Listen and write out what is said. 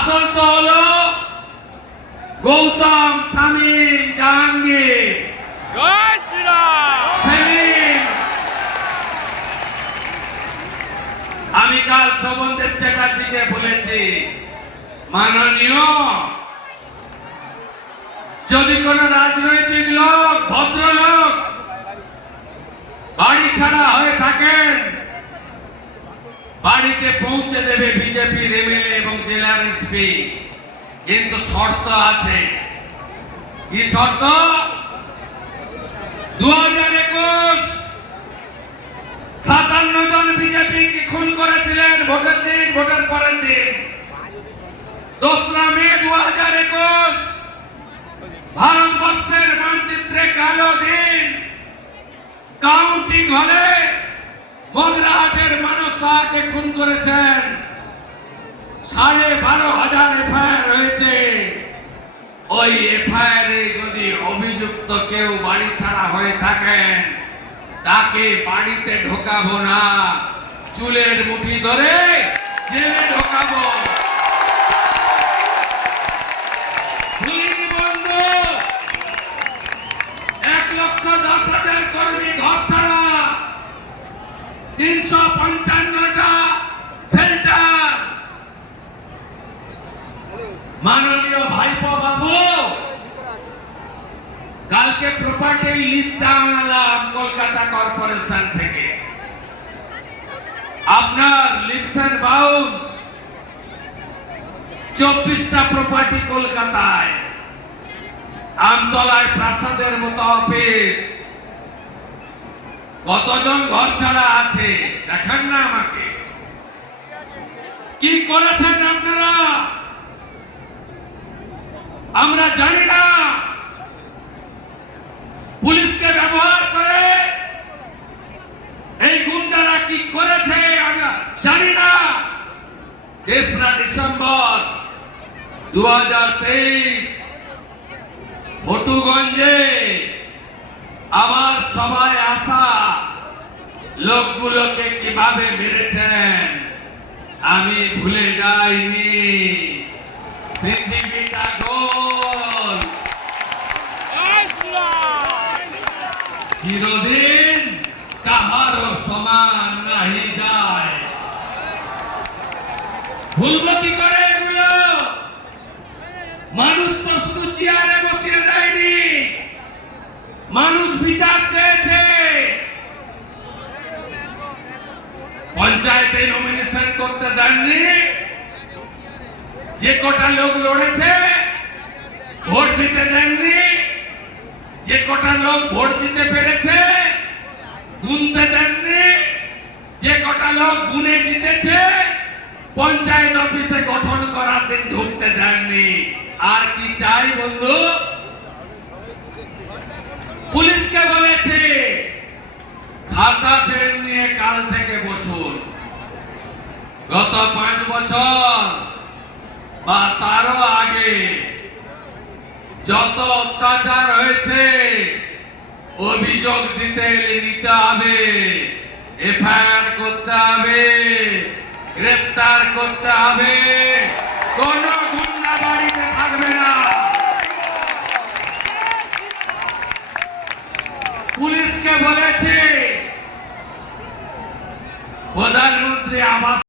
আসল তো হলো গৌতম, শামীম, জাহাঙ্গীর, জয় শ্রীরাম। সেলিম। আমি কাল শোভনদেব চ্যাটার্জিকে বলেছি, মাননীয়, যদি কোন রাজনৈতিক লোক, ভদ্রলোক বাড়ি ছাড়া হয়ে থাকেন, বাড়িতে পৌঁছে দেবে বিজেপির এমএলএ এবং জেলার এসপি। কিন্তু শর্ত আছে। কি শর্ত? 2021 57 জন বিজেপি কি খুন করেছিলেন ভোটের দিন, ভোটের পরের দিন। 2রা মে 2021 ভারতবর্ষের মানচিত্রে কালো দিন। কাউন্টিং হলে বগরাহাটের মানস সাহাকে খুন করেছেন। 12,500 এফআইআর হয়েছে। ওই এফআইআর যদি অভিযুক্ত কেউ বাড়ি ছাড়া হয়ে থাকেন, তাকে বাড়িতে ঢোকাবো না, চুলের মুঠি ধরে জেলে ঢোকাবো। বন্ধু, 1,10,000 কর্মী ঘর ছাড়া, 355টা সেন্টার। মাননীয় ভাইপো বাবু, কালকে প্রপার্টির লিস্ট আনলাম কলকাতা কর্পোরেশন থেকে। আপনার লিপস এন্ড বাউন্স 24টা প্রপার্টি কলকাতায়, আমতলায় প্রাসাদের মতো অফিস। কতজন ঘর ছাড়া আছে দেখান না আমাকে। কি করেছেন আপনারা আমরা জানি না। পুলিশকে ব্যবহার করে এই গুন্ডারা কি করেছে আমরা জানি না। 3রা ডিসেম্বর 2023 ভটুগঞ্জে আমার সবাই আসা লোকগুলোকে কিভাবে মেরেছেন আমি ভুলে যাইনি। পৃথিবীটা গোল, চিরদিন কাহারও সমান নাহি যায়। ভুলবো কি করে এগুলো? মানুষ তো শুধু চেয়ারে বসিয়ে দেয়নি, মানুষ বিচার চেয়েছে। পঞ্চায়েতে নমিনেশন করতে দেননি, যে কটা লোক লড়েছে ভোট দিতে দেননি, যে কটা লোক ভোট দিতে পেরেছে গুনতে দেননি, যে কটা লোক গুনে জিতেছে পঞ্চায়েত অফিসে গঠন করার দিন ঢুকতে দেননি। আর কি চাই বন্ধু? পুলিশকে বলেছে খাতা পেন নিয়ে কাল থেকে বসুন। গত 5 বছর বা তারও আগে যত অত্যাচার হয়েছে অভিযোগ দিতে নিতে হবে, এফআইআর করতে হবে, গ্রেফতার করতে হবে। কোন গুন্ডা বাড়িতে থাকবে না। পুলিশকে বলেছে প্রধানমন্ত্রী আবাস